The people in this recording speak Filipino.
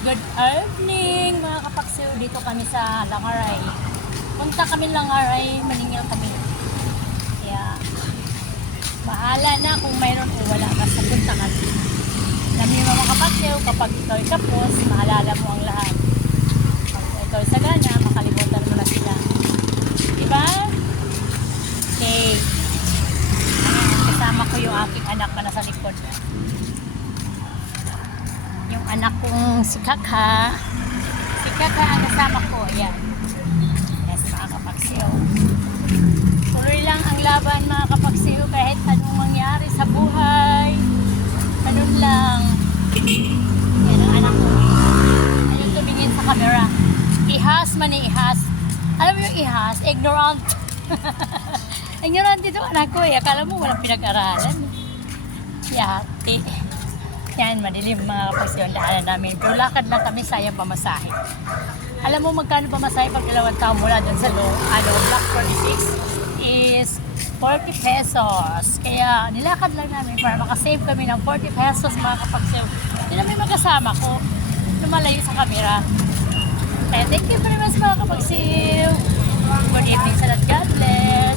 Good evening mga kapaksiw. Dito kami sa Langaray. Punta kami Langaray, maningil kami. Kaya bahala na kung mayroon o wala. Basta punta kami. Alam niyo mga kapaksiw, kapag ikaw ay tapos, maalala mo ang lahat. Pag ikaw ay sagana, makalimutan mo na sila. Diba? Okay. Ayan, kasama ko yung aking anak na nasa likod. Yung anak kong si Kaka. Si Kaka ang kasama ko. Ayan. Yes, mga kapaksiw. Tuloy lang ang laban mga kapaksiw kahit anong mangyari sa buhay. Ganun lang. Yan ang anak ko. Ayun tumingin sa camera. Ihas man ihas. Alam mo yung ihas? Ignorant. Ignorant dito anak ko eh. Akala mo walang pinag-aralan. Yati. Yan, madilim mga kapaksiw ang daanan namin. Pero lakad lang kami, sayang pamasahe. Alam mo magkano pamasahe pag 2 taon mula dun sa Block 46 is 40 pesos. Kaya nilakad lang namin para makasave kami ng 40 pesos mga kapaksiw. Hindi namin magkasama ko. Lumalayo sa camera. Kaya thank you very much mga kapaksiw. Good evening sa lahat. God bless.